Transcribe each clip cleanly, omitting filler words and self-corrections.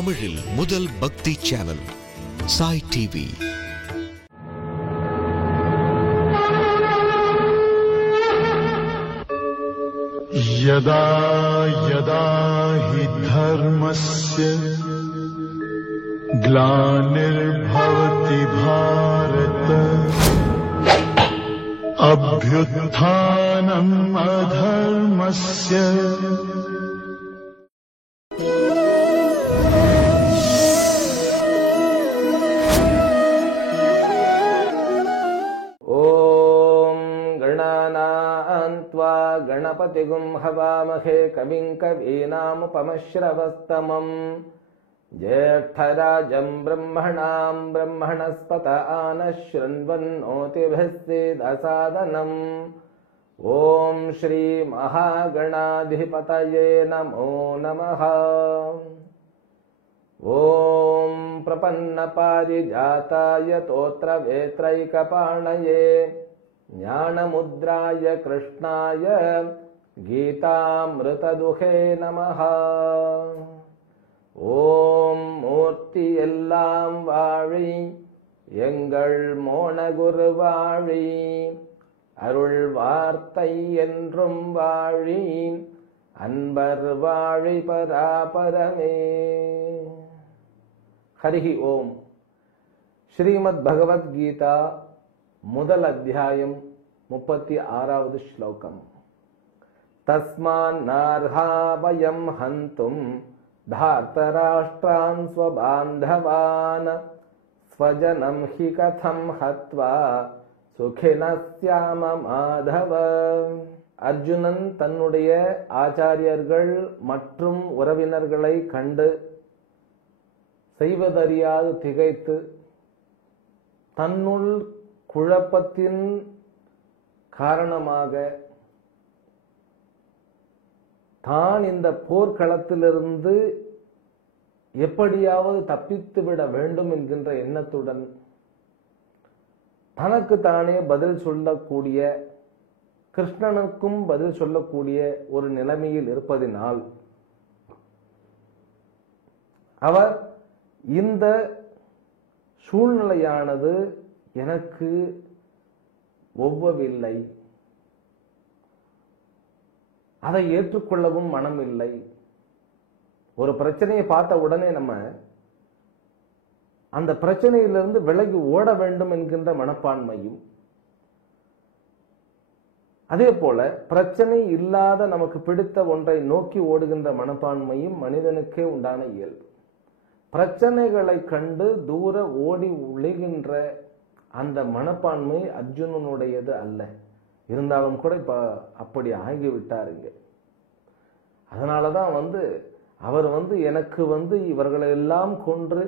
தமிழில் முதல் பக்தி சேனல் சாய் டிவி. यदा यदा हि धर्मस्य ग्लानिर्भवति भारत अभ्युत्थानम् अधर्मस्य गणपतिगुं हवामहे कविं कवीनामुपमश्रवस्तमम् ज्येष्ठराजं ब्रह्मणां ब्रह्मणस्पत आनः शृण्वन्नोतिभिः सीदसादनम्। ॐ श्री महागणाधिपतये नमो नमः। ॐ प्रपन्नपारिजाताय तोत्रवेत्रैकपाणये ज्ञानमुद्राय कृष्णाय गीतामृतदुहे नमः। ஓம் மூர்த்தி எல்லாம் வாழி எங்கள் மோனகுரு வாழி அருள் வார்த்தை என்றும் வாழி அன்பர் வாழி பராபரமே. ஹரிஹி ஓம். ஸ்ரீமத் பகவத்கீதா முதல் அத்தியாயம் 36வது ஸ்லோகம். தஸ்மான்னார்ஹா வயம் ஹந்தும் தார்த்தராஷ்ட்ரான் ஸ்வபாந்தவான் ஸ்வஜனம் ஹி கதம் ஹத்வா சுகினः ஸ்யாம மாதவ. அர்ஜுனன் தன்னுடைய ஆச்சாரியர்கள் மற்றும் உறவினர்களை கண்டு செய்வதறியாது திகைத்து தன்னுள் குழப்பத்தின் காரணமாக தான் இந்த போர்க்களத்திலிருந்து எப்படியாவது தப்பித்து விட வேண்டும் என்கின்ற எண்ணத்துடன் தனக்கு தானே பதில் சொல்லக்கூடிய, கிருஷ்ணனுக்கும் பதில் சொல்லக்கூடிய ஒரு நிலைமையில் இருப்பதினால் அவர் இந்த சூழ்நிலையானது எனக்கு ஒவ்வவில்லை, அதை ஏற்றுக்கொள்ளவும் மனம் இல்லை. ஒரு பிரச்சனையை பார்த்த உடனே நம்ம அந்த பிரச்சனையிலிருந்து விலகி ஓட வேண்டும் என்கின்ற மனப்பான்மையும், அதே போல பிரச்சனை இல்லாத நமக்கு பிடித்த ஒன்றை நோக்கி ஓடுகின்ற மனப்பான்மையும் மனிதனுக்கே உண்டான இயல்பு. பிரச்சனைகளை கண்டு தூர ஓடி ஒளிகின்ற அந்த மனப்பான்மை அர்ஜுனனுடையது அல்ல. இருந்தாலும் கூட இப்ப அப்படி ஆகிவிட்டாருங்க. அதனாலதான் அவர் எனக்கு இவர்களை எல்லாம் கொன்று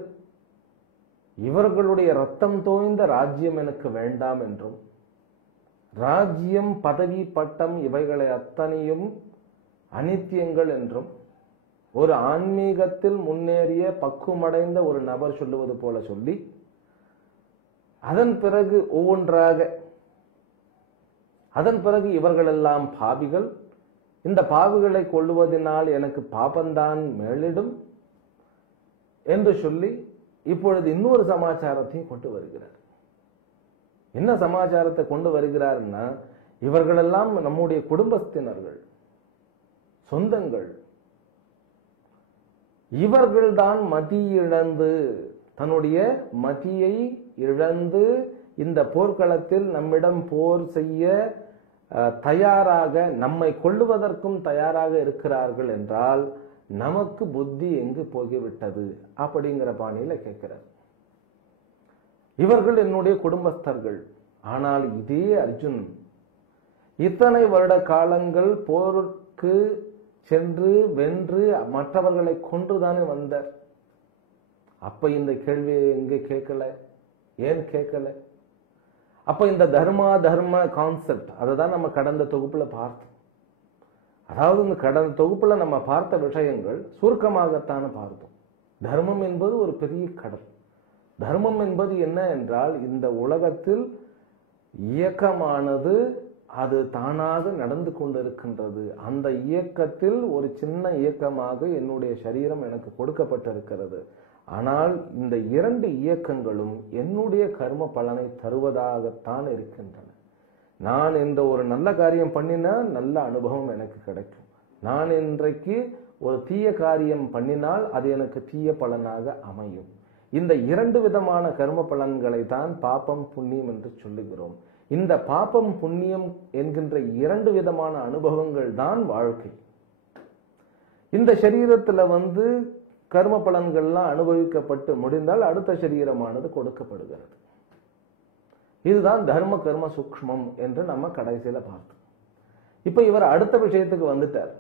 இவர்களுடைய ரத்தம் தோய்ந்த ராஜ்யம் எனக்கு வேண்டாம் என்றும், ராஜ்யம் பதவி பட்டம் இவைகளை அத்தனையும் அனித்தியங்கள் என்றும் ஒரு ஆன்மீகத்தில் முன்னேறிய பக்குவமடைந்த ஒரு நபர் சொல்லுவது போல சொல்லி, அதன் பிறகு ஒவ்வொன்றாக இவர்களெல்லாம் பாவிகள், இந்த பாவிகளை கொள்ளுவதனால் எனக்கு பாபந்தான் மேலிடும் என்று சொல்லி இப்பொழுது இன்னொரு சமாச்சாரத்தையும் கொண்டு வருகிறார். என்ன சமாச்சாரத்தை கொண்டு வருகிறார்னா, இவர்களெல்லாம் நம்முடைய குடும்பத்தினர்கள், சொந்தங்கள். இவர்கள்தான் மதி இழந்து, தன்னுடைய மதியை இழந்து இந்த போர்க்களத்தில் நம்மிடம் போர் செய்ய தயாராக, நம்மை கொள்ளுவதற்கும் தயாராக இருக்கிறார்கள் என்றால் நமக்கு புத்தி எங்கு போய்விட்டது அப்படிங்கிற பாணியில கேட்கிறார். இவர்கள் என்னுடைய குடும்பஸ்தர்கள். ஆனால் இதே அர்ஜுன் இத்தனை வருட காலங்கள் போருக்கு சென்று வென்று மற்றவர்களை கொன்றுதானே வந்தார். அப்ப இந்த கேள்வியை எங்கே கேட்கல? ஏன் கேட்கல? அப்ப இந்த தர்ம கான்செப்ட் அதுதான் நம்ம கடந்த தொகுப்புல பார்த்தோம். அதாவது இந்த கடந்த தொகுப்புல நம்ம பார்த்த விஷயங்கள் சுருக்கமாகத்தான பார்த்தோம். தர்மம் என்பது ஒரு பெரிய கடல். தர்மம் என்பது என்ன என்றால், இந்த உலகத்தில் இயக்கமானது அது தானாக நடந்து கொண்டிருக்கின்றது. அந்த இயக்கத்தில் ஒரு சின்ன இயக்கமாக என்னுடைய சரீரம் எனக்கு கொடுக்கப்பட்டிருக்கிறது. ஆனால் இந்த இரண்டு இயக்கங்களும் என்னுடைய கர்ம பலனை தருவதாகத்தான் இருக்கின்றன. நான் இந்த ஒரு நல்ல காரியம் பண்ணினா நல்ல அனுபவம் எனக்கு கிடைக்கும். நான் இன்றைக்கு ஒரு தீய காரியம் பண்ணினால் அது எனக்கு தீய பலனாக அமையும். இந்த இரண்டு விதமான கர்ம பலன்களை தான் பாபம் புண்ணியம் என்று சொல்லுகிறோம். இந்த பாபம் புண்ணியம் என்கின்ற இரண்டு விதமான அனுபவங்கள் தான் வாழ்க்கை. இந்த சரீரத்துல கர்ம பலன்கள்லாம் அனுபவிக்கப்பட்டு முடிந்தால் அடுத்த சரீரமானது கொடுக்கப்படுகிறது. இதுதான் தர்ம கர்ம சூக்ஷ்மம் என்று நம்ம கடைசியில பார்த்தோம். இப்ப இவர் அடுத்த விஷயத்துக்கு வந்துட்டார்.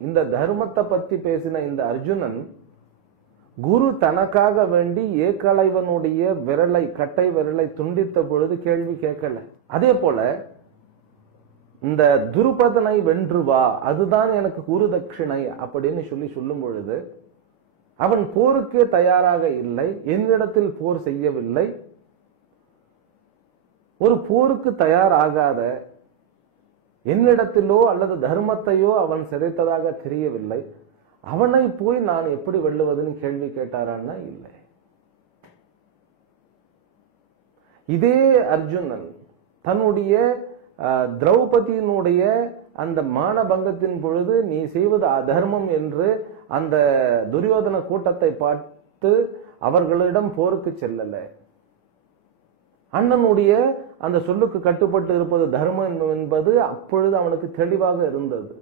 இந்த தர்மத்தை பத்தி பேசின இந்த அர்ஜுனன் குரு தனக்காக வேண்டி ஏகலைவனுடைய கட்டை விரலை துண்டித்த பொழுது கேள்வி கேட்கல. அதே போல இந்த துருபதனை வென்று வா, அதுதான் எனக்கு குரு தட்சிணை அப்படின்னு சொல்லும் பொழுது அவன் போருக்கே தயாராக இல்லை, என்னிடத்தில் போர் செய்யவில்லை. ஒரு போருக்கு தயாராகாத என்னிடத்திலோ அல்லது தர்மத்தையோ அவன் சிதைத்ததாக தெரியவில்லை. அவனை போய் நான் எப்படி வெல்லுவதுன்னு கேள்வி கேட்டாரான்னா இல்லை. இதே அர்ஜுனன் தன்னுடைய திரௌபதியினுடைய அந்த மானபங்கத்தின் பொழுது நீ செய்வது அதர்மம் என்று அந்த துரியோதன கூட்டத்தை பார்த்து அவர்களிடம் போருக்கு செல்லல. அண்ணனுடைய அந்த சொல்லுக்கு கட்டுப்பட்டு இருப்பது தர்மம் என்பது அப்பொழுது அவனுக்கு தெளிவாக இருந்தது.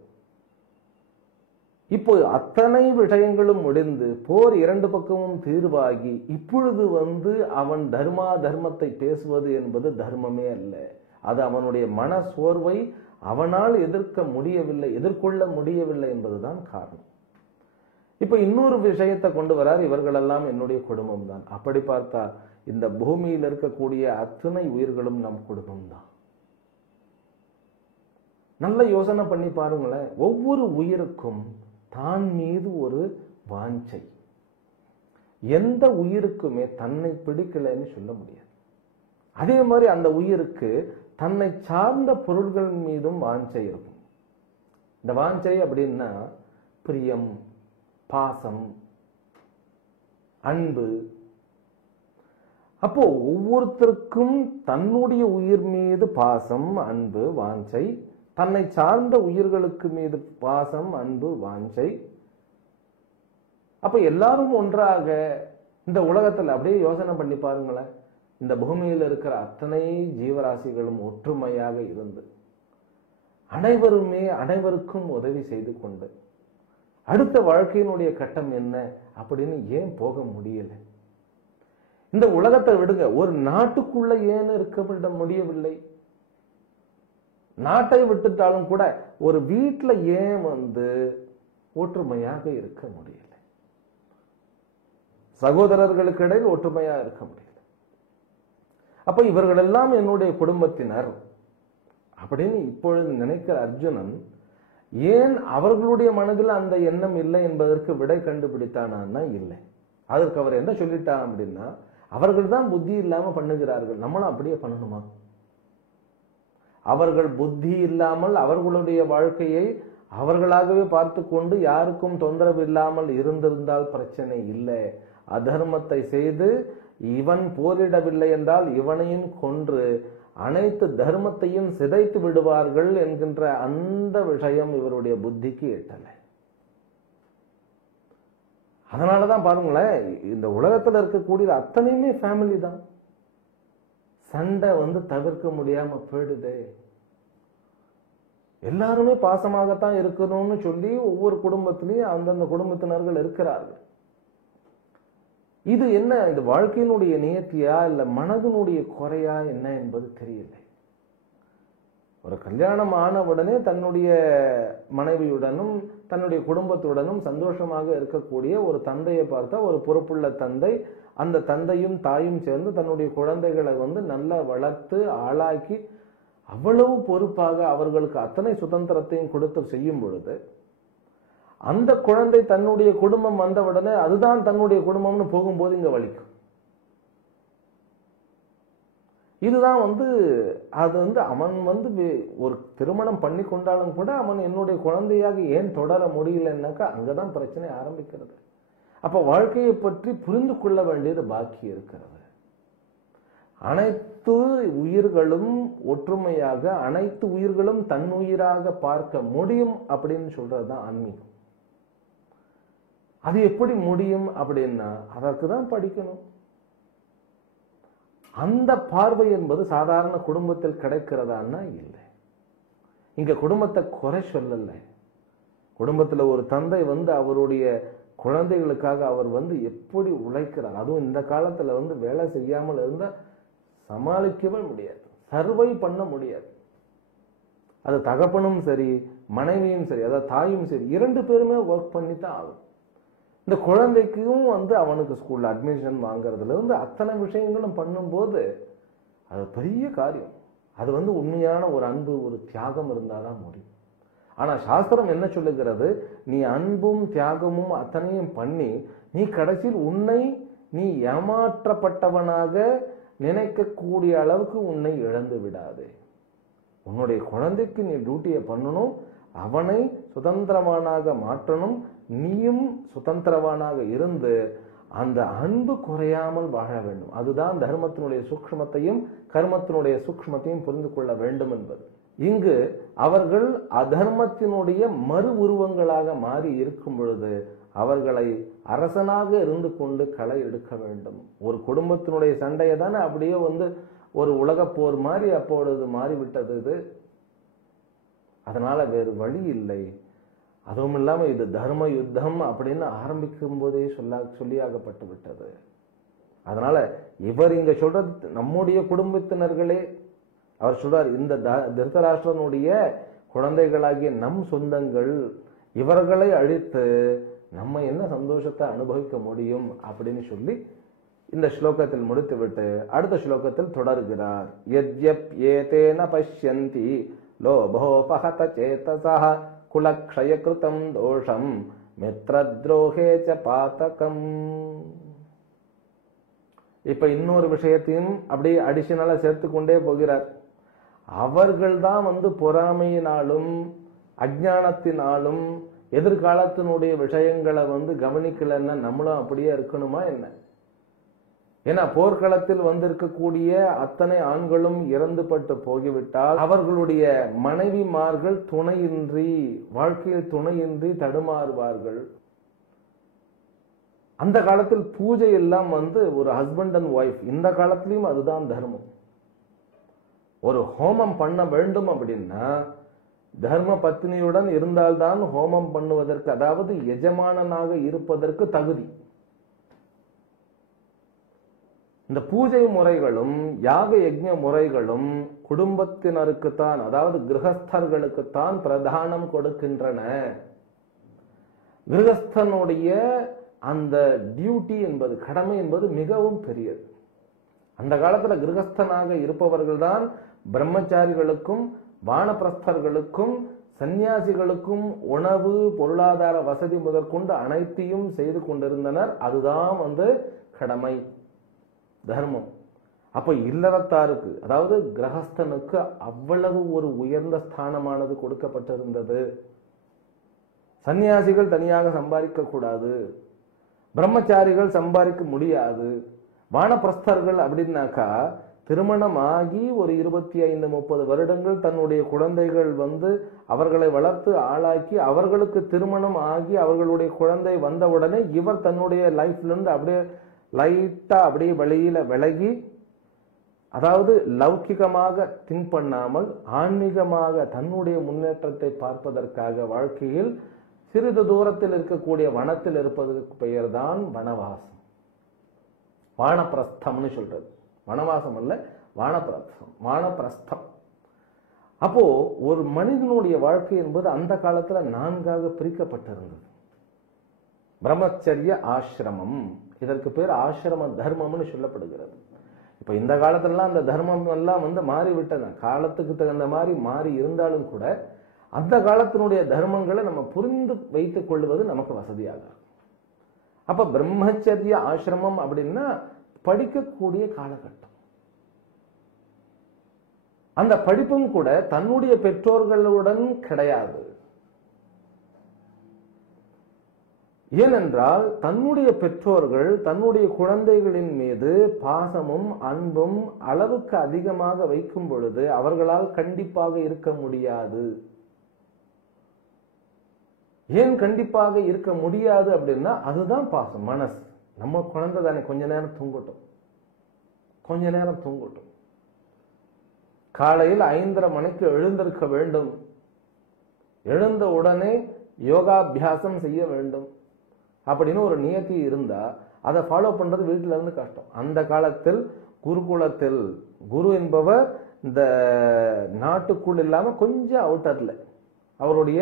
இப்போ அத்தனை விஷயங்களும் முடிந்து போர் இரண்டு பக்கமும் தீர்வாகி இப்பொழுது அவன் தர்மத்தை பேசுவது என்பது தர்மமே அல்ல. அது அவனுடைய மன சோர்வை அவனால் எதிர்கொள்ள முடியவில்லை என்பதுதான் காரணம். இப்ப இன்னொரு விஷயத்தை கொண்டு வரார். இவர்களெல்லாம் என்னுடைய குடும்பம் தான். அப்படி பார்த்தா இந்த பூமியில் இருக்கக்கூடிய அத்தனை உயிர்களும் நம் குடும்பம் தான். நல்ல யோசனை பண்ணி பாருங்களேன். ஒவ்வொரு உயிருக்கும் தான் மீது ஒரு வாஞ்சை. எந்த உயிருக்குமே தன்னை பிடிக்கலைன்னு சொல்ல முடியாது. அதே மாதிரி அந்த உயிருக்கு தன்னை சார்ந்த பொருள்கள் மீதும் வாஞ்சை இருக்கும். இந்த வாஞ்சை அப்படின்னா பிரியம், பாசம், அன்பு. அப்போ ஒவ்வொருத்தருக்கும் தன்னுடைய உயிர் மீது பாசம், அன்பு, வாஞ்சை, தன்னை சார்ந்த உயிர்களுக்கு மீது பாசம், அன்பு, வாஞ்சை. அப்ப எல்லாரும் ஒன்றாக இந்த உலகத்துல அப்படியே யோசனை பண்ணி பாருங்களேன். இந்த பூமியில் இருக்கிற அத்தனை ஜீவராசிகளும் ஒற்றுமையாக இருந்து அனைவருக்கும் உதவி செய்து கொண்டு அடுத்த வாழ்க்கையினுடைய கட்டம் என்ன அப்படின்னு ஏன் போக முடியல? இந்த உலகத்தை விடுங்க, ஒரு நாட்டுக்குள்ள ஏன் இருக்க முடியவில்லை? நாட்டை விட்டுட்டாலும் கூட ஒரு வீட்டுல ஏன் ஒற்றுமையாக இருக்க முடியல? சகோதரர்களுக்கு இடையில் ஒற்றுமையா இருக்க முடியல. அப்ப இவர்கள் எல்லாம் என்னுடைய குடும்பத்தினர் அப்படின்னு இப்பொழுது நினைக்கிற அர்ஜுனன் ஏன் அவர்களுடைய மனதில் அந்த எண்ணம் இல்லை என்பதற்கு விடை கண்டுபிடித்தானா? இல்லை. அதற்கு அவர் என்ன சொல்லிட்டான் அப்படின்னா, அவர்கள் தான் புத்தி இல்லாம பண்ணுகிறார்கள், நம்மளும் அப்படியே பண்ணணுமா? அவர்கள் புத்தி இல்லாமல் அவர்களுடைய வாழ்க்கையை அவர்களாகவே பார்த்து கொண்டு யாருக்கும் தொந்தரவு இல்லாமல் இருந்திருந்தால் பிரச்சனை இல்லை. அதர்மத்தை செய்து இவன் போரிடவில்லை என்றால் இவனையும் கொன்று அனைத்து தர்மத்தையும் சிதைத்து விடுவார்கள் என்கின்ற அந்த விஷயம் இவருடைய புத்திக்கு எட்டலை. அதனாலதான் பாருங்களேன், இந்த உலகத்துல இருக்கக்கூடிய அத்தனையுமே ஃபேமிலி தான். சண்டை தவிர்க்க முடியாம போயிடுதே. எல்லாருமே பாசமாகத்தான் இருக்கணும்னு சொல்லி ஒவ்வொரு குடும்பத்திலையும் அந்தந்த குடும்பத்தினர்கள் இருக்கிறார்கள். இது என்ன, இந்த வாழ்க்கையினுடைய நியத்தியா இல்ல மனதினுடைய குறையா என்ன என்பது தெரியல. ஒரு கல்யாணம் ஆன உடனே தன்னுடைய மனைவியுடனும் தன்னுடைய குடும்பத்துடனும் சந்தோஷமாக இருக்கக்கூடிய ஒரு தந்தையை பார்த்தா, ஒரு பொறுப்புள்ள தந்தை, அந்த தந்தையும் தாயும் சேர்ந்து தன்னுடைய குழந்தைகளை நல்லா வளர்த்து ஆளாக்கி அவ்வளவு பொறுப்பாக அவர்களுக்கு அத்தனை சுதந்திரத்தையும் கொடுத்து செய்யும் பொழுது அந்த குழந்தை தன்னுடைய குடும்பம் வந்த உடனே அதுதான் தன்னுடைய குடும்பம்னு போகும்போது இங்க வலிக்கும். இதுதான் அது அவன் ஒரு திருமணம் பண்ணி கொண்டாலும் கூட அவன் என்னுடைய குழந்தையாக ஏன் தொடர முடியலன்னாக்கா அங்கதான் பிரச்சனை ஆரம்பிக்கிறது. அப்ப வாழ்க்கையை பற்றி புரிந்து கொள்ள வேண்டியது பாக்கி இருக்கிறது. அனைத்து உயிர்களும் ஒற்றுமையாக, அனைத்து உயிர்களும் தன்னுயிராக பார்க்க முடியும் அப்படின்னு சொல்றதுதான் ஆன்மீகம். அது எப்படி முடியும் அப்படின்னா அதற்கு தான் படிக்கணும். அந்த பார்வை என்பது சாதாரண குடும்பத்தில் கிடைக்கிறதான்னா இல்லை. இங்க குடும்பத்தை குறை சொல்லல. குடும்பத்துல ஒரு தந்தை அவருடைய குழந்தைகளுக்காக அவர் எப்படி உழைக்கிறார். அதுவும் இந்த காலத்துல வேலை செய்யாமல் இருந்தா சமாளிக்கவே முடியாது, சர்வை பண்ண முடியாது. அது தகப்பனும் சரி, மனைவியும் சரி, அதாவது தாயும் சரி, 2 பேருமே ஒர்க் பண்ணி தான் ஆகும். இந்த குழந்தைக்கும் அவனுக்கு ஸ்கூல்ல அட்மிஷன் வாங்குறதுல அத்தனை விஷயங்களும் பண்ணும்போது அது பெரிய காரியம். அது உண்மையான ஒரு அன்பு, ஒரு தியாகம் இருந்தாதான் முடியும். ஆனா சாஸ்திரம் என்ன சொல்லுகிறது, நீ அன்பும் தியாகமும் அத்தனையும் பண்ணி நீ கடைசியில் உன்னை நீ ஏமாற்றப்பட்டவனாக நினைக்கக்கூடிய அளவுக்கு உன்னை இழந்து விடாதே. உன்னுடைய குழந்தைக்கு நீ டியூட்டியை பண்ணணும், அவனை சுதந்திரவானாக மாற்றணும், நீயும் சுதந்திரவானாக இருந்து அந்த அன்பு குறையாமல் வாழ வேண்டும். அதுதான் தர்மத்தினுடைய சூக்ஷ்மத்தையும் கர்மத்தினுடைய சூக்ஷ்மத்தையும் புரிந்து கொள்ள வேண்டும் என்பது. இங்கு அவர்கள் அதர்மத்தினுடைய மறு உருவங்களாக மாறி இருக்கும் பொழுது அவர்களை அரசனாக இருந்து கொண்டு களை எடுக்க வேண்டும். ஒரு குடும்பத்தினுடைய சண்டையை தானே அப்படியே ஒரு உலக போர் மாதிரி அப்பொழுது மாறிவிட்டது இது. அதனால வேறு வழி இல்லை. அதுவும் இல்லாம இது தர்ம யுத்தம் அப்படின்னு ஆரம்பிக்கும் போதே சொல்லியாகப்பட்டு விட்டது. அதனால இவர் இங்க சொல்றது நம்முடைய குடும்பத்தினர்களே. அவர் சொல்றார், இந்த திருதராஷ்டிரனுடைய குழந்தைகளாகிய நம் சொந்தங்கள், இவர்களை அழித்து நம்ம என்ன சந்தோஷத்தை அனுபவிக்க முடியும் அப்படின்னு சொல்லி இந்த ஸ்லோகத்தில் முடித்துவிட்டு அடுத்த ஸ்லோகத்தில் தொடர்கிறார். யத்யப் ஏதேன பஷ்யந்தி லோபோபஹத சேதசஹ குலக்ஷயகிருதம் தோஷம் மித்ரத்ரோஹே ச பாதகம். இப்ப இன்னொரு விஷயத்தையும் அப்படியே அடிஷனலா சேர்த்து கொண்டே போகிறார். அவர்கள்தான் பொறாமையினாலும் அஜ்ஞானத்தினாலும் எதிர்காலத்தினுடைய விஷயங்களை கவனிக்கலன்னா நம்மளும் அப்படியே இருக்கணுமா என்ன? ஏன்னா போர்க்களத்தில் இருக்கக்கூடிய அத்தனை ஆண்களும் இறந்துபட்டு போகிவிட்டால் அவர்களுடைய மனைவிமார்கள் துணையின்றி, வாழ்க்கையில் துணையின்றி தடுமாறுவார்கள். அந்த காலத்தில் பூஜை எல்லாம் ஒரு ஹஸ்பண்ட் அண்ட் ஒய்ஃப், இந்த காலத்திலையும் அதுதான் தர்மம். ஒரு ஹோமம் பண்ண வேண்டும் அப்படின்னா தர்ம பத்னியுடன் இருந்தால்தான் ஹோமம் பண்ணுவதற்கு, அதாவது எஜமானனாக இருப்பதற்கு தகுதி. இந்த பூஜை முறைகளும் யாக யஜ்ஞ முறைகளும் குடும்பத்தினருக்குத்தான், அதாவது கிரகஸ்தர்களுக்குத்தான் பிரதானம் கொடுக்கின்றன. கிரகஸ்தனுடைய அந்த டியூட்டி என்பது, கடமை என்பது மிகவும் பெரியது. அந்த காலத்துல கிரகஸ்தனாக இருப்பவர்கள் தான் பிரம்மச்சாரிகளுக்கும் வானப்பிரஸ்தர்களுக்கும் சந்நியாசிகளுக்கும் உணவு பொருளாதார வசதி முதற்கொண்டு அனைத்தையும் செய்து கொண்டிருந்தனர். அதுதான் கடமை, தர்மம். அப்ப இல்லறத்தாருக்கு, அதாவது கிரகஸ்தனுக்கு அவ்வளவு ஒரு உயர்ந்த ஸ்தானமானது கொடுக்கப்பட்டிருந்தது. சன்னியாசிகள் தனியாக சம்பாதிக்க கூடாது, பிரம்மச்சாரிகள் சம்பாதிக்க முடியாது. வானப்பிரஸ்தர்கள் அப்படின்னாக்கா திருமணம் ஆகி ஒரு 25-30 வருடங்கள் தன்னுடைய குழந்தைகள் அவர்களை வளர்த்து ஆளாக்கி அவர்களுக்கு திருமணம் ஆகி அவர்களுடைய குழந்தை வந்தவுடனே இவர் தன்னுடைய லைஃப்ல இருந்து அப்படியே லைட்டா அப்படியே வெளியில விலகி, அதாவது லௌகிகமாக திங்க் பண்ணாமல் ஆன்மீகமாக தன்னுடைய முன்னேற்றத்தை பார்ப்பதற்காக வாழ்க்கையில் சிறிது தூரத்தில் இருக்கக்கூடிய வனத்தில் இருப்பதற்கு பெயர் தான் வனவாசம், வானப்பிரஸ்தம்னு சொல்றது. வனவாசம் அல்ல, வானப்பிரஸ்தம், வானப்பிரஸ்தம். அப்போ ஒரு மனிதனுடைய வாழ்க்கை என்பது அந்த காலத்துல 4ஆக பிரிக்கப்பட்டிருந்தது. பிரம்மச்சரிய ஆசிரமம், இதற்கு பேர் ஆசிரம தர்மம்னு சொல்லப்படுகிறது. இப்ப இந்த காலத்துலலாம் அந்த தர்மம் எல்லாம் மாறிவிட்டன, காலத்துக்கு தகுந்த மாதிரி மாறி இருந்தாலும் கூட அந்த காலத்தினுடைய தர்மங்களை நம்ம புரிந்து வைத்துக் கொள்வது நமக்கு வசதியாக. அப்ப பிரம்மச்சரிய ஆசிரமம் அப்படின்னா படிக்கக்கூடிய காலகட்டம். அந்த படிப்பும் கூட தன்னுடைய பெற்றோர்களுடன் கிடையாது. ஏனென்றால் தன்னுடைய பெற்றோர்கள் தன்னுடைய குழந்தைகளின் மீது பாசமும் அன்பும் அளவுக்கு அதிகமாக வைக்கும் பொழுது அவர்களால் கண்டிப்பாக இருக்க முடியாது. ஏன் கண்டிப்பாக இருக்க முடியாது அப்படின்னா, அதுதான் பாசம். மனசு, நம்ம குழந்தை தானே, கொஞ்ச நேரம் தூங்கட்டும், கொஞ்ச நேரம் தூங்கட்டும். காலையில் 5:30 மணிக்கு எழுந்திருக்க வேண்டும், எழுந்த உடனே யோகாபியாசம் செய்ய வேண்டும் அப்படின்னு ஒரு நியதி இருந்தா அதை ஃபாலோ பண்றது வீட்டில இருந்து கஷ்டம். அந்த காலத்தில் குருகுலத்தில் குரு என்பவர் இந்த நாட்டுக்குள் இல்லாம கொஞ்சம் அவுட்டர்ல அவருடைய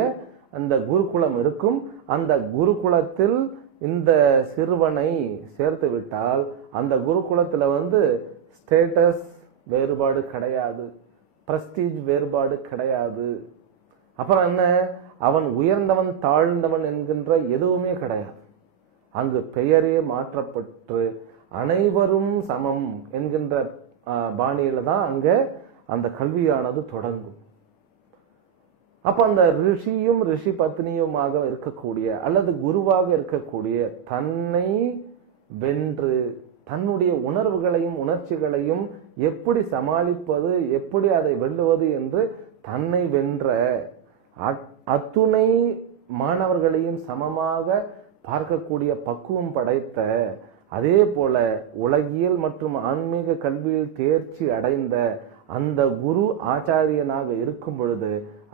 அந்த குருகுலம் இருக்கும். அந்த குருகுலத்தில் இந்த சிறுவனை சேர்த்து விட்டால் அந்த குருகுலத்துல ஸ்டேட்டஸ் வேறுபாடு கிடையாது, பிரஸ்டீஜ் வேறுபாடு கிடையாது. அப்புறம் என்ன, அவன் உயர்ந்தவன் தாழ்ந்தவன் என்கின்ற எதுவுமே கிடையாது. அங்கு பெயரே மாற்றப்பட்டு அனைவரும் சமம் என்கின்ற பாணியில தான் அங்க அந்த கல்வியானது தொடங்கும். அப்ப அந்த ரிஷியும் ரிஷி பத்னியுமாக இருக்கக்கூடிய அல்லது குருவாக இருக்கக்கூடிய தன்னை வென்று தன்னுடைய உணர்வுகளையும் உணர்ச்சிகளையும் எப்படி சமாளிப்பது, எப்படி அதை வெல்லுவது என்று தன்னை வென்ற அத்துணை மாணவர்களையும் சமமாக பார்க்கக்கூடிய பக்குவம் படைத்த, அதே போல உலகியல் மற்றும் ஆன்மீக கல்வியில் தேர்ச்சி அடைந்த அந்த குரு ஆச்சாரியனாக இருக்கும் பொழுது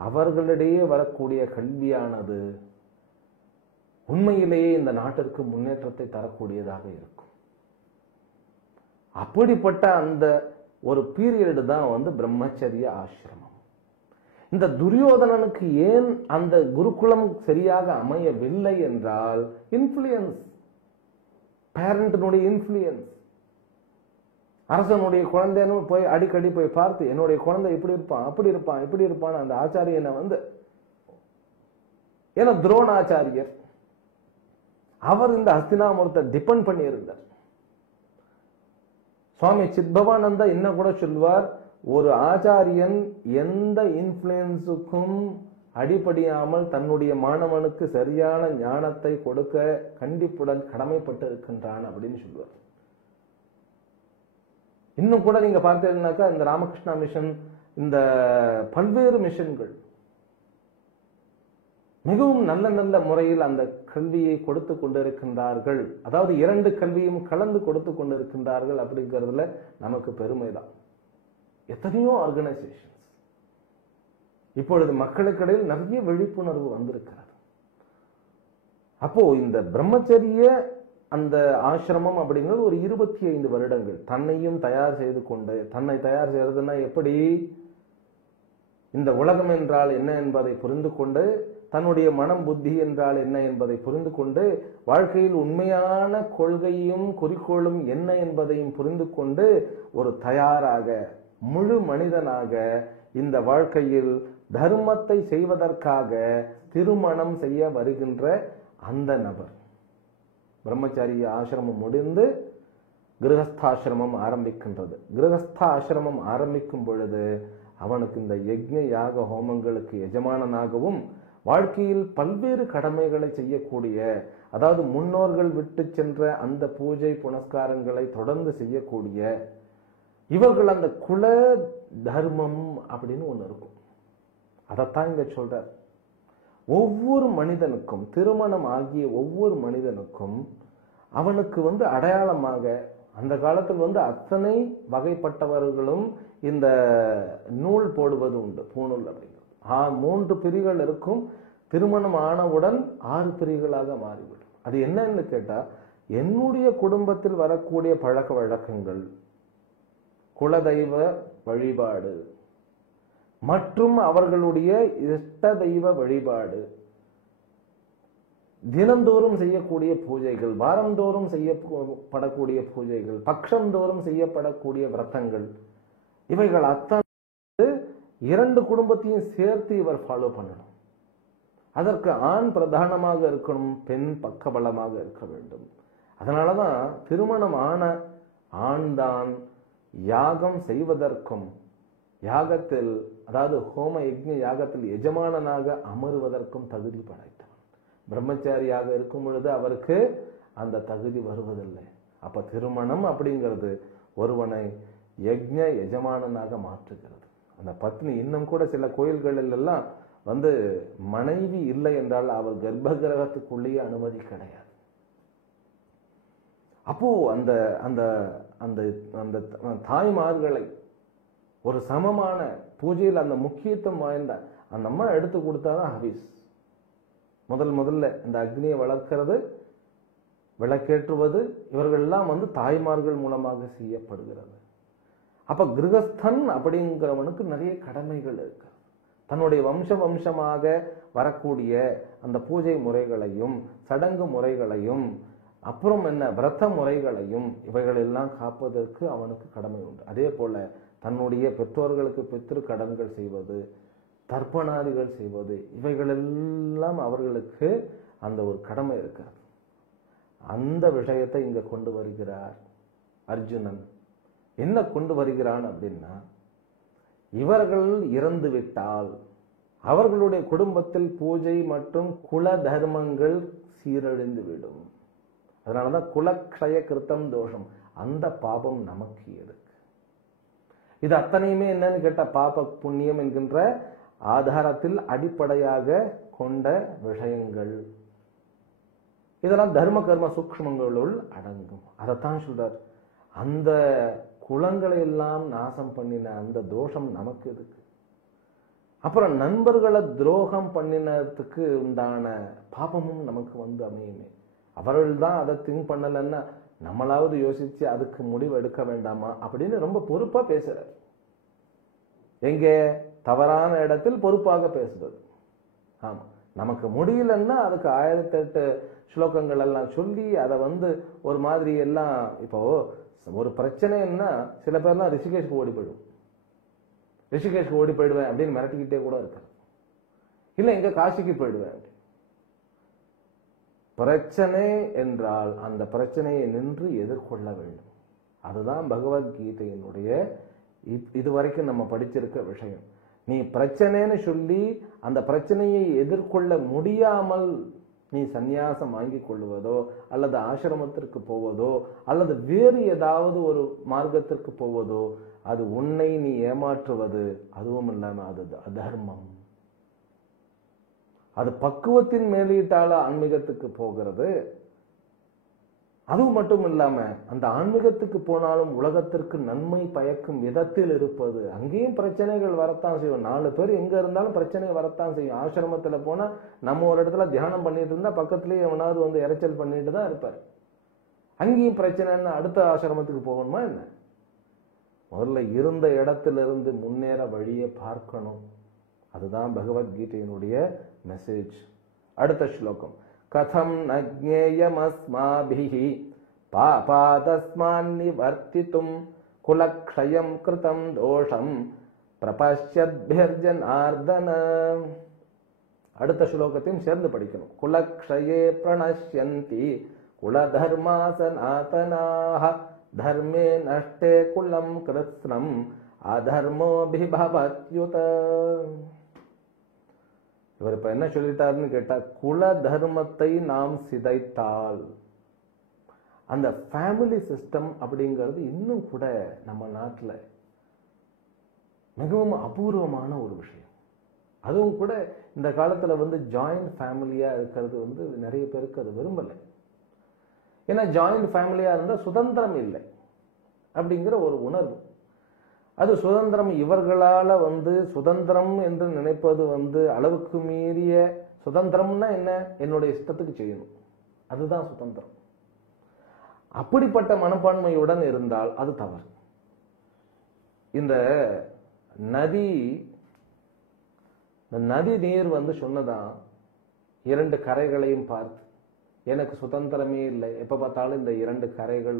அவர்களிடையே வரக்கூடிய கல்வியானது உண்மையிலேயே இந்த நாட்டிற்கு முன்னேற்றத்தை தரக்கூடியதாக இருக்கும். அப்படிப்பட்ட அந்த ஒரு பீரியடு தான் பிரம்மச்சரிய ஆசிரமம். இந்த துரியோதனனுக்கு ஏன் அந்த குருகுலம் சரியாக அமையவில்லை என்றால் இன்ஃப்ளூயன்ஸ், பேரண்டினுடைய இன்ஃப்ளூயன்ஸ். அரசனுடைய குழந்தைன்னு போய் அடிக்கடி போய் பார்த்து என்னுடைய குழந்தை இப்படி இருப்பான், அப்படி இருப்பான், இப்படி இருப்பான் அந்த ஆச்சாரியனை ஏன்னா துரோணாச்சாரியர் அவர் இந்த ஹஸ்தினாபுரத்தை டிபெண்ட் பண்ணி இருந்தார். சுவாமி சித்பவானந்தா என்ன கூட சொல்வார், ஒரு ஆச்சாரியன் எந்த இன்ஃப்ளூயன்ஸுக்கும் அடிபடியாமல் தன்னுடைய மாணவனுக்கு சரியான ஞானத்தை கொடுக்க கண்டிப்புடன் கடமைப்பட்டு இருக்கின்றான் அப்படின்னு சொல்லுவார். இன்னும் கூட நீங்க பார்த்தீங்கன்னாக்கா இந்த ராமகிருஷ்ணா மிஷன், இந்த பல்வேறு மிஷன்கள் மிகவும் நல்ல நல்ல முறையில் அந்த கல்வியை கொடுத்து கொண்டிருக்கின்றார்கள். அதாவது 2 கல்வியும் கலந்து கொடுத்து கொண்டிருக்கின்றார்கள். அப்படிங்கிறதுல நமக்கு பெருமைதான். எத்தனையோ ஆர்கனைசேஷன்ஸ் இப்பொழுது மக்களுக்கிடையில் நிறைய விழிப்புணர்வு வந்திருக்கிறது. அப்போ இந்த பிரம்மச்சரிய அந்த ஆசிரமம் அப்படிங்கிறது ஒரு 25 வருடங்கள் தன்னையும் தயார் செய்து கொண்டு, தன்னை தயார் செய்யறதுன்னா எப்படி, இந்த உலகம் என்றால் என்ன என்பதை புரிந்து கொண்டு, தன்னுடைய மனம் புத்தி என்றால் என்ன என்பதை புரிந்து கொண்டு, வாழ்க்கையில் உண்மையான கொள்கையும் குறிக்கோளும் என்ன என்பதையும் புரிந்து கொண்டு ஒரு தயாராக முழு மனிதனாக இந்த வாழ்க்கையில் தர்மத்தை செய்வதற்காக திருமணம் செய்ய வருகின்ற அந்த நபர். பிரம்மச்சாரிய ஆசிரமம் முடிந்து கிரகஸ்தாசிரமம் ஆரம்பிக்கின்றது. கிரகஸ்தாசிரமம் ஆரம்பிக்கும் பொழுது அவனுக்கு இந்த யஜ்ஞ யாக ஹோமங்களுக்கு எஜமானனாகவும் வாழ்க்கையில் பல்வேறு கடமைகளை செய்யக்கூடிய, அதாவது முன்னோர்கள் விட்டு சென்ற அந்த பூஜை புனஸ்காரங்களை தொடர்ந்து செய்யக்கூடிய இவர்கள் அந்த குல தர்மம் அப்படின்னு ஒண்ணு இருக்கும். அதைத்தான் இங்க சொல்றார். ஒவ்வொரு மனிதனுக்கும், திருமணம் ஆகிய ஒவ்வொரு மனிதனுக்கும் அவனுக்கு அடையாளமாக அந்த காலத்தில் அத்தனை வகைப்பட்டவர்களும் இந்த நூல் போடுவது உண்டு, பூநூல் அப்படிங்கிறது. 3 பிரிவுகள் இருக்கும். திருமணம் ஆனவுடன் 6 பிரிவுகளாக மாறிவிடும். அது என்னன்னு கேட்டா, என்னுடைய குடும்பத்தில் வரக்கூடிய பழக்க வழக்கங்கள், குலதெய்வ வழிபாடு மற்றும் அவர்களுடைய இஷ்ட தெய்வ வழிபாடு, தினந்தோறும் செய்யக்கூடிய பூஜைகள், வாரந்தோறும் செய்யப்படக்கூடிய பூஜைகள், பட்சந்தோறும் செய்யப்படக்கூடிய விரதங்கள், இவைகள் அத்தனை 2 குடும்பத்தையும் சேர்த்து இவர் ஃபாலோ பண்ணணும். அதற்கு ஆண் பிரதானமாக இருக்கணும், பெண் பக்கபலமாக இருக்க வேண்டும். அதனாலதான் திருமணம் ஆன ஆண்தான் யாகம் செய்வதற்கும் யாகத்தில், அதாவது ஹோம யஜ்ஞ யாகத்தில் எஜமானனாக அமருவதற்கும் தகுதி படைத்தவன். பிரம்மச்சாரியாக இருக்கும் பொழுது அவருக்கு அந்த தகுதி வருவதில்லை. அப்ப திருமணம் அப்படிங்கிறது ஒருவனை யஜ்ஞ எஜமானனாக மாற்றுகிறது. அந்த பத்னி இன்னும் கூட சில கோயில்களில் எல்லாம் மனைவி இல்லை என்றால் அவர் கர்ப்ப கிரகத்துக்குள்ளேயே அனுமதி கிடையாது. அப்போ அந்த அந்த அந்த அந்த தாய்மார்களை ஒரு சமமான பூஜையில் அந்த முக்கியத்துவம் வாய்ந்த அந்த அம்மா எடுத்து கொடுத்தாதான் ஹவிஸ். முதல்ல இந்த அக்னியை வளர்க்கிறது, விளக்கேற்றுவது, இவர்கள் எல்லாம் தாய்மார்கள் மூலமாக செய்யப்படுகிறது. அப்ப கிரகஸ்தன் அப்படிங்கிறவனுக்கு நிறைய கடமைகள் இருக்கு. தன்னுடைய வம்சமாக வரக்கூடிய அந்த பூஜை முறைகளையும் சடங்கு முறைகளையும் அப்புறம் விரத முறைகளையும் இவைகளெல்லாம் காப்பதற்கு அவனுக்கு கடமை உண்டு. அதே போல தன்னுடைய பெற்றோர்களுக்கு பித்ரு கடன்கள் செய்வது, தர்ப்பணாதிகள் செய்வது, இவைகளெல்லாம் அவர்களுக்கு அந்த ஒரு கடமை இருக்கிறது. அந்த விஷயத்தை இங்க கொண்டு வருகிறார் அர்ஜுனன். என்ன கொண்டு வருகிறான் அப்படின்னா, இவர்கள் இறந்து விட்டால் அவர்களுடைய குடும்பத்தில் பூஜை மற்றும் குல தர்மங்கள் சீரழிந்து விடும். அதனாலதான் குலக்ஷய கிருத்தம் தோஷம், அந்த பாபம் நமக்கு இருக்கு. இது அத்தனையுமே என்னன்னு கேட்ட பாப புண்ணியம் என்கின்ற ஆதாரத்தில் அடிப்படையாக கொண்ட விஷயங்கள். இதெல்லாம் தர்ம கர்ம சூக்ஷ்மங்களுள் அடங்கும். அதைத்தான் சொல்றார். அந்த குலங்களை எல்லாம் நாசம் பண்ணின அந்த தோஷம் நமக்கு இருக்கு. அப்புறம் நண்பர்களை துரோகம் பண்ணினதுக்கு உண்டான பாபமும் நமக்கு அமையுமே. அவர்கள் தான் அதை திங்க் பண்ணலன்னா நம்மளாவது யோசிச்சு அதுக்கு முடிவு எடுக்க வேண்டாமா அப்படின்னு ரொம்ப பொறுப்பா பேசுறார். எங்கே தவறான இடத்தில் பொறுப்பாக பேசுறது. ஆமா, நமக்கு முடியலன்னா அதுக்கு 1008 ஸ்லோகங்கள் எல்லாம் சொல்லி அதை ஒரு மாதிரி எல்லாம். இப்போ ஒரு பிரச்சனைன்னா சில பேர்லாம் ரிஷிகேஷ்க்கு ஓடி போயிடுவேன் அப்படின்னு மிரட்டிக்கிட்டே கூட இருக்காரு. இல்ல எங்க காசிக்கு போயிடுவேன். பிரச்சனை என்றால் அந்த பிரச்சனையை நின்று எதிர்கொள்ள வேண்டும். அதுதான் பகவத்கீதையினுடைய இதுவரைக்கும் நம்ம படிச்சிருக்க விஷயம். நீ பிரச்சனைன்னு சொல்லி அந்த பிரச்சனையை எதிர்கொள்ள முடியாமல் நீ சந்நியாசம் வாங்கி கொள்வதோ அல்லது ஆசிரமத்திற்கு போவதோ அல்லது வேறு ஏதாவது ஒரு மார்க்கத்திற்கு போவதோ அது உன்னை நீ ஏமாற்றுவது. அதுவும் இல்லாம அது அதர்மம். அது பக்குவத்தின் மேலீட்டால ஆன்மீகத்துக்கு போகிறது. அதுவும் மட்டும் இல்லாம அந்த ஆன்மீகத்துக்கு போனாலும் உலகத்திற்கு நன்மை பயக்கும் விதத்தில் இருப்பது. அங்கேயும் பிரச்சனைகள் வரத்தான் செய்யும். 4 பேர் எங்க இருந்தாலும் பிரச்சனை வரத்தான் செய்யும். ஆசிரமத்துல போனா நம்ம ஒரு இடத்துல தியானம் பண்ணிட்டு இருந்தா பக்கத்துலயே எவனாவது இறைச்சல் பண்ணிட்டு தான் இருப்பாரு. அங்கேயும் பிரச்சனைன்னு அடுத்த ஆசிரமத்துக்கு போகணுமா என்ன? முதல்ல இருந்த இடத்திலிருந்து முன்னேற வழியை பார்க்கணும். அதுதான் பகவத்கீதையினுடைய மெசேஜ். அடுத்த ஸ்லோகம். கதம் நஜ்ஞேயமஸ்மாபிஹி பாபாதஸ்மான் நிவர்த்திதும் குலக்ஷயம் கிருதம் தோஷம் பிரபஷ்யத்பிர்ஜனார்தன. அடுத்த ஸ்லோகத்தையும் சேர்ந்து படிக்கணும். குலக்ஷயே பிரணஷ்யந்தி குலதர்மா சநாதனாஹ தர்மே நஷ்டே குலம் கிருத்ஸ்னம் அதர்மோபிபவத்யுத. இவர் இப்ப என்ன சொல்லிட்டாருன்னு கேட்டா, குல தர்மத்தை நாம் சிதைத்தால் அந்த ஃபேமிலி சிஸ்டம் அப்படிங்கிறது இன்னும் கூட நம்ம நாட்டில் மிகவும் அபூர்வமான ஒரு விஷயம். அதுவும் கூட இந்த காலத்துல ஜாயிண்ட் ஃபேமிலியா இருக்கிறது நிறைய பேருக்கு அது விரும்பலை. ஏன்னா ஜாயிண்ட் ஃபேமிலியா இருந்தா சுதந்திரம் இல்லை அப்படிங்கிற ஒரு உணர்வு. அது சுதந்திரம் இவர்களால சுதந்திரம் என்று நினைப்பது அளவுக்கு மீறிய சுதந்திரம்னா என்ன? என்னுடைய இஷ்டத்துக்கு செய்யணும், அதுதான் சுதந்திரம். அப்படிப்பட்ட மனப்பான்மையுடன் இருந்தால் அது தவறு. இந்த நதி நீர் சொன்னதான் 2 கரைகளையும் பார்த்து எனக்கு சுதந்திரமே இல்லை, எப்ப பார்த்தாலும் இந்த 2 கரைகள்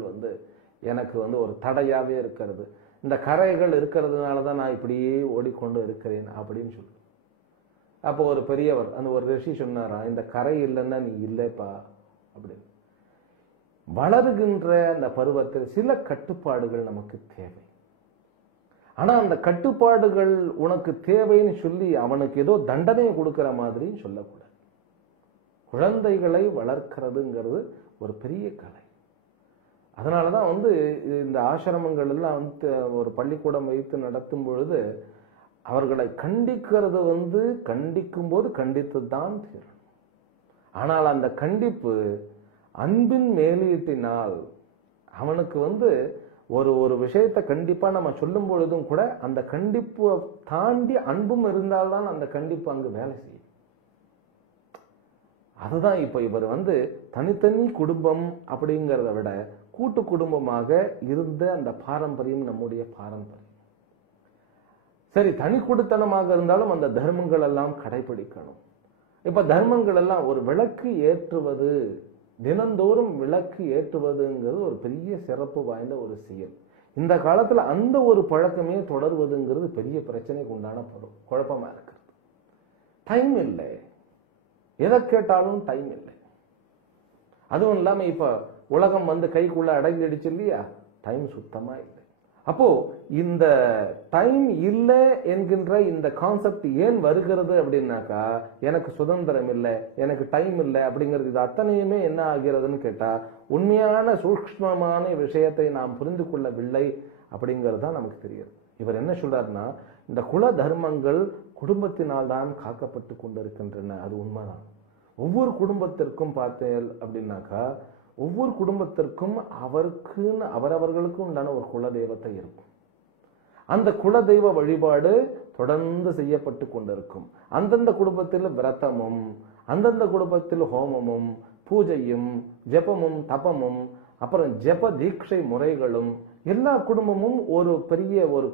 எனக்கு ஒரு தடையாவே இருக்கிறது, இந்த கரைகள் இருக்கிறதுனாலதான் நான் இப்படியே ஓடிக்கொண்டு இருக்கிறேன் அப்படின்னு சொல்லு. அப்போ ஒரு பெரியவர் ஒரு ரிஷி சொன்னாரா, இந்த கரை இல்லைன்னா நீ இல்லைப்பா அப்படின்னு. வளருகின்ற அந்த பருவத்தில் சில கட்டுப்பாடுகள் நமக்கு தேவை. ஆனா அந்த கட்டுப்பாடுகள் உனக்கு தேவைன்னு சொல்லி அவனுக்கு ஏதோ தண்டனையை கொடுக்கிற மாதிரி சொல்லக்கூடாது. குழந்தைகளை வளர்க்கிறதுங்கிறது ஒரு பெரிய கலை. அதனாலதான் இந்த ஆசிரமங்கள் எல்லாம் ஒரு பள்ளிக்கூடம் வைத்து நடத்தும் பொழுது அவர்களை கண்டிக்கிறது கண்டிக்கும் போது கண்டித்து தான் தீரணும். ஆனால் அந்த கண்டிப்பு அன்பின் மேலீட்டினால் அவனுக்கு ஒரு விஷயத்தை கண்டிப்பா நம்ம சொல்லும் பொழுதும் கூட அந்த கண்டிப்பு தாண்டி அன்பும் இருந்தால்தான் அந்த கண்டிப்பு அங்கு வேலை செய்யும். அதுதான் இப்ப இவர் தனித்தனி குடும்பம் அப்படிங்கிறத விட கூட்டு குடும்பமாக இருந்த அந்த பாரம்பரியம் நம்முடைய பாரம்பரியம். சரி, தனி குடித்தனமாக இருந்தாலும் அந்த தர்மங்கள் எல்லாம் கடைபிடிக்கணும். இப்ப தர்மங்கள் எல்லாம் ஒரு விளக்கு ஏற்றுவது, தினந்தோறும் விளக்கு ஏற்றுவதுங்கிறது ஒரு பெரிய சிறப்பு வாய்ந்த ஒரு செயல். இந்த காலத்துல அந்த ஒரு பழக்கமே தொடர்வதுங்கிறது பெரிய பிரச்சனைக்கு உண்டான குழப்பமா இருக்கிறது. டைம் இல்லை, எதை கேட்டாலும் டைம் இல்லை. அதுவும் இல்லாம இப்ப உலகம் கைக்குள்ள அடங்கிடுச்சு இல்லையா, டைம் சுத்தமா இல்லை. அப்போ இந்த டைம் இல்லை என்கின்ற இந்த கான்செப்ட் ஏன் வருகிறது அப்படின்னாக்கா, எனக்கு சுதந்திரம் இல்லை, எனக்கு டைம் இல்லை அப்படிங்கிறது இது அத்தனையுமே என்ன ஆகிறதுன்னு கேட்டா, உண்மையான சூக்ஷ்மமான விஷயத்தை நாம் புரிந்து கொள்ளவில்லை அப்படிங்கிறது தான் நமக்கு தெரியுது. இவர் என்ன சொல்றாருன்னா, இந்த குல தர்மங்கள் குடும்பத்தினால் தான் காக்கப்பட்டு கொண்டிருக்கின்றன. அது உண்மைதான். ஒவ்வொரு குடும்பத்திற்கும் பார்த்தேன் அப்படின்னாக்கா, ஒவ்வொரு குடும்பத்திற்கும் அவரவர்களுக்கும் உண்டான ஒரு குல தெய்வத்தை இருக்கும். அந்த குல தெய்வ வழிபாடு தொடர்ந்து செய்யப்பட்டு கொண்டிருக்கும். அந்தந்த குடும்பத்தில் விரதமும், அந்தந்த குடும்பத்தில் ஹோமமும், பூஜையும், ஜெபமும், தபமும், அப்புறம் ஜெப தீட்சை முறைகளும், எல்லா குடும்பமும் ஒரு பெரிய ஒரு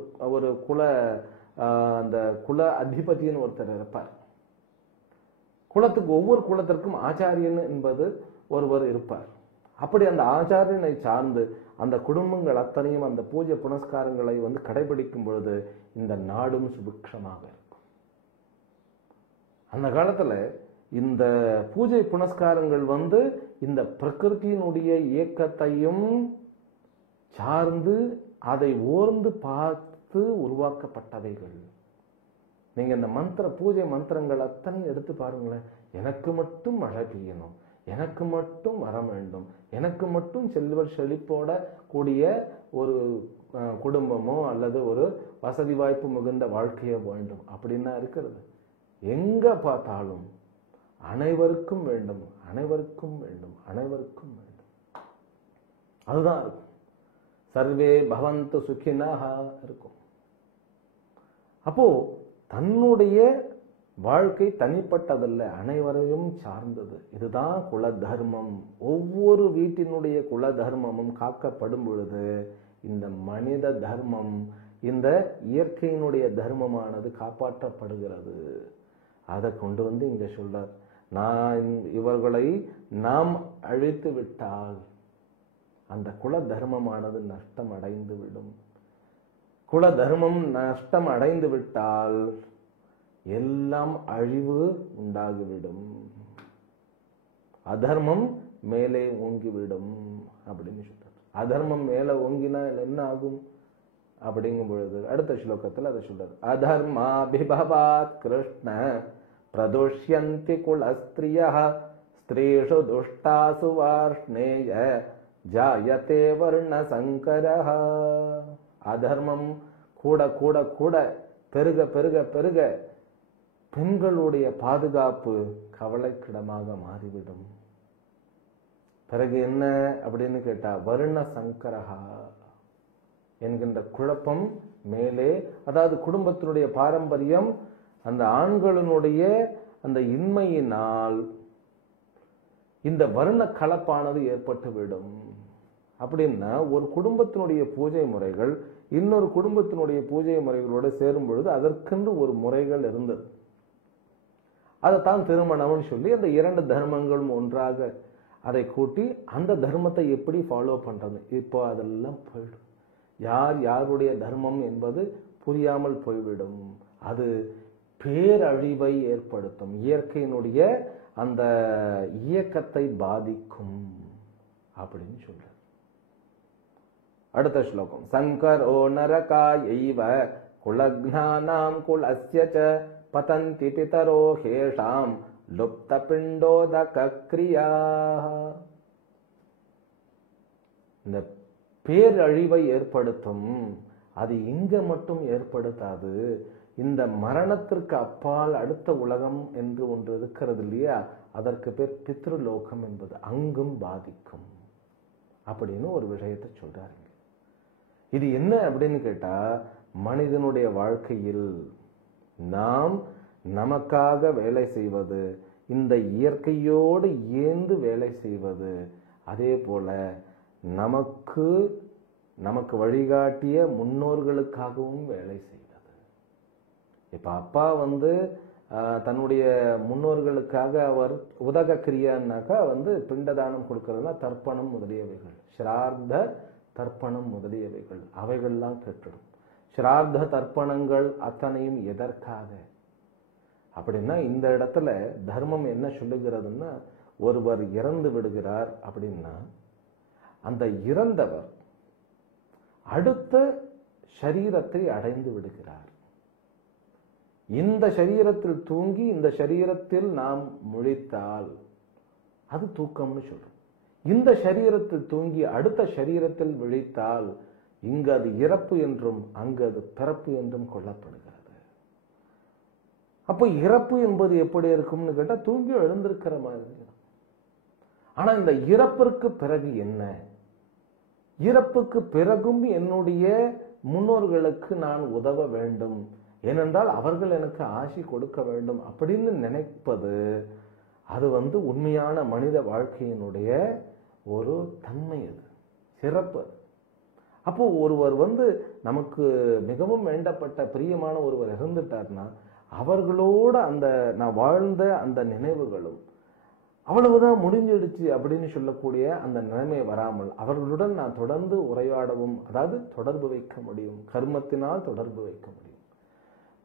அந்த குல அதிபதினு ஒருத்தர் இருப்பார். குலத்துக்கு ஒவ்வொரு குலத்திற்கும் ஆச்சாரியன் என்பது ஒருவர் இருப்பார். அப்படி அந்த ஆச்சாரியனை சார்ந்து அந்த குடும்பங்கள் அத்தனையும் அந்த பூஜை புனஸ்காரங்களை கடைபிடிக்கும் பொழுது இந்த நாடும் சுபிக்ஷமாக இருக்கும். அந்த காலத்துல இந்த பூஜை புனஸ்காரங்கள் இந்த பிரகிருத்தியினுடைய இயக்கத்தையும் சார்ந்து அதை ஓர்ந்து பார்த்து உருவாக்கப்பட்டவைகள். நீங்க இந்த பூஜை மந்திரங்கள் அத்தனையும் எடுத்து பாருங்களேன். எனக்கு மட்டும் மழை பெய்யணும், எனக்கு மட்டும் வர வேண்டும், எனக்கு மட்டும் செல்வர் செழிப்போட கூடிய ஒரு குடும்பமோ அல்லது ஒரு வசதி வாய்ப்பு மிகுந்த வாழ்க்கையோ வேண்டும் அப்படின்னா இருக்கிறது. எங்க பார்த்தாலும் அனைவருக்கும் வேண்டும், அனைவருக்கும் வேண்டும், அனைவருக்கும் வேண்டும், அதுதான் இருக்கும். சர்வே பவந்து சுகினஹ இருக்கும். அப்போ தன்னுடைய வாழ்க்கை தனிப்பட்டதல்ல, அனைவரையும் சார்ந்தது. இதுதான் குல தர்மம். ஒவ்வொரு வீட்டினுடைய குல தர்மமும் காக்கப்படும் பொழுது இந்த மனித தர்மம், இந்த இயற்கையினுடைய தர்மமானது காப்பாற்றப்படுகிறது. அதை கொண்டு இங்க சொல்றார், இவர்களை நாம் அழித்து விட்டால் அந்த குல தர்மமானது நஷ்டம் அடைந்து விடும். குல தர்மம் நஷ்டம் அடைந்து விட்டால் எல்லாம் அழிவு உண்டாகிவிடும், அதர்மம் மேலே ஓங்கிவிடும் அப்படின்னு சொல்றார். அதர்மம் மேல ஓங்கினா என்ன ஆகும் அப்படிங்கும் பொழுது அடுத்த ஸ்லோகத்தில் அதை சொல்றார். அதர்மாபிபவாத் கிருஷ்ண பிரதுஷ்யந்தி குலஸ்திரியः ஸ்திரீஷு துஷ்டாசு வார்ஷ்ணேய ஜாயதே வர்ண சங்கரஹ. அதர்மம் கூட கூட கூட பெருக பெருக பெருக பெண்களுடைய பாதுகாப்பு கவலைக்கிடமாக மாறிவிடும். பிறகு என்ன அப்படின்னு கேட்டா, வர்ண சங்கரஹா என்கின்ற குழப்பம் மேலே, அதாவது குடும்பத்தினுடைய பாரம்பரியம் அந்த ஆண்களினுடைய அந்த இன்மையினால் இந்த வர்ண கலப்பானது ஏற்பட்டுவிடும். அப்படின்னா ஒரு குடும்பத்தினுடைய பூஜை முறைகள் இன்னொரு குடும்பத்தினுடைய பூஜை முறைகளோடு சேரும் பொழுது அதற்கென்று ஒரு முறைகள் இருந்தது. அதைத்தான் திருமணம்னு சொல்லி அந்த இரண்டு தர்மங்களும் ஒன்றாக அதை கூட்டி அந்த தர்மத்தை எப்படி ஃபாலோ பண்றது, இப்போ அதெல்லாம் போயிடும். யார் யாருடைய தர்மம் என்பது புரியாமல் போய்விடும். அது பேரழிவை ஏற்படுத்தும், இயற்கையினுடைய அந்த இயக்கத்தை பாதிக்கும் அப்படின்னு சொல்ற. அடுத்த ஸ்லோகம். சங்கரோ நரகாயைவ குலக்ஞானாம் குலஸ்ய ச பதந்தி பிதரோ ஹேஷாம் லுப்த பிண்டோதக கிரியாஹ. இந்த பேரழிவை ஏற்படுத்தும், அது இங்க மட்டும் ஏற்படுத்தாது, இந்த மரணத்திற்கு அப்பால் அடுத்த உலகம் என்று ஒன்று இருக்கிறது இல்லையா, அதற்கு பேர் பித்ருலோகம் என்பது, அங்கும் பாதிக்கும் அப்படின்னு ஒரு விஷயத்தை சொல்றாருங்க. இது என்ன அப்படின்னு கேட்டா, மனிதனுடைய வாழ்க்கையில் நாம் நமக்காக வேலை செய்வது, இந்த இயற்கையோடு ஏந்து வேலை செய்வது, அதே போல நமக்கு வழிகாட்டிய முன்னோர்களுக்காகவும் வேலை செய்வது. இப்ப அப்பா தன்னுடைய முன்னோர்களுக்காக அவர் உதக கிரியான்னாக்கா பிண்டதானம் கொடுக்கறதுனா தர்ப்பணம் முதலியவைகள், ஸ்ரார்த்த தர்ப்பணம் முதலியவைகள், அவைகள்லாம் கெட்டுடும். ஸ்ரார்த்த தர்ப்பணங்கள் அத்தனையும் எதற்காக அப்படின்னா, இந்த இடத்துல தர்மம் என்ன சொல்லுகிறதுன்னா, ஒருவர் இறந்து விடுகிறார் அப்படின்னா அந்த இறந்தவர் அடுத்த சரீரத்தை அடைந்து விடுகிறார். இந்த சரீரத்தில் தூங்கி இந்த சரீரத்தில் நாம் முழித்தால் அது தூக்கம்னு சொல்றோம். இந்த சரீரத்தில் தூங்கி அடுத்த சரீரத்தில் விழித்தால் இங்கு அது இறப்பு என்றும் அங்கு அது பிறப்பு என்றும் கொள்ளப்படுகிறது. அப்போ இறப்பு என்பது எப்படி இருக்கும்னு கேட்டா, தூங்கி எழுந்திருக்கிற மாதிரி. ஆனா இந்த இறப்பிற்கு பிறகு என்ன, இறப்புக்கு பிறகும் என்னுடைய முன்னோர்களுக்கு நான் உதவ வேண்டும், ஏனென்றால் அவர்கள் எனக்கு ஆசி கொடுக்க வேண்டும் அப்படின்னு நினைப்பது, அது உண்மையான மனித வாழ்க்கையினுடைய ஒரு தன்மை, அது சிறப்பு. அப்போ ஒருவர் நமக்கு மிகவும் வேண்டப்பட்ட பிரியமான ஒருவர் இறந்துட்டார்னா, அவர்களோட நான் வாழ்ந்த அந்த நினைவுகளும் அவ்வளவுதான் முடிஞ்சிடுச்சு அப்படின்னு சொல்லக்கூடிய அந்த நிலைமை வராமல் அவர்களுடன் நான் தொடர்ந்து உரையாடவும், அதாவது தொடர்பு வைக்க முடியும், கர்மத்தினால் தொடர்பு வைக்க முடியும்.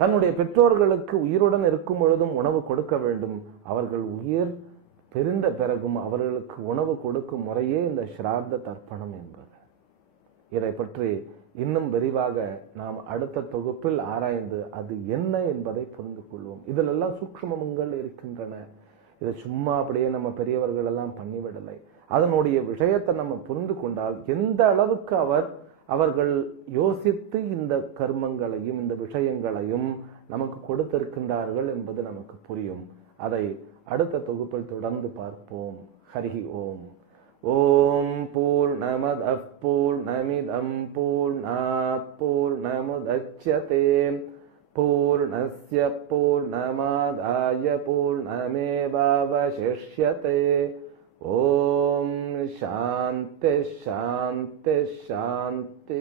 தன்னுடைய பெற்றோர்களுக்கு உயிருடன் இருக்கும் பொழுதும் உணவு கொடுக்க வேண்டும், அவர்கள் உயிர் பிரிந்த பிறகும் அவர்களுக்கு உணவு கொடுக்கும் முறையே இந்த ஸ்ரார்த்த தர்ப்பணம் என்பது. இதை பற்றி இன்னும் விரிவாக நாம் அடுத்த தொகுப்பில் ஆராய்ந்து அது என்ன என்பதை புரிந்து கொள்வோம். இதிலெல்லாம் சூக்ஷ்மங்கள் இருக்கின்றன. இதை சும்மா அப்படியே நம்ம பெரியவர்கள் எல்லாம் பண்ணிவிடலை. அதனுடைய விஷயத்தை நம்ம புரிந்து கொண்டால் எந்த அளவுக்கு அவர்கள் யோசித்து இந்த கர்மங்களையும் இந்த விஷயங்களையும் நமக்கு கொடுத்திருக்கின்றார்கள் என்பது நமக்கு புரியும். அதை அடுத்த தொகுப்பில் தொடர்ந்து பார்ப்போம். ஹரி ஓம். ஓம் பூர்ணமதః பூர்ணமிதம் பூர்ணாத் பூர்ணமுதச்யதே பூர்ணஸ்ய பூர்ணமாதாய பூர்ணமேவாவசிஷ்யதே. ஓம் சாந்தி சாந்தி சாந்தி.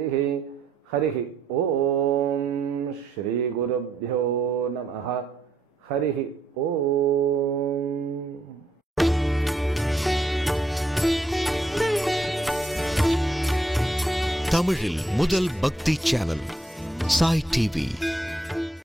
ஹரி ஓம். ஸ்ரீ குருப்யோ நமஹ. ஹரி ஓம். தமிழில் முதல் பக்தி சேனல் சாய் டிவி.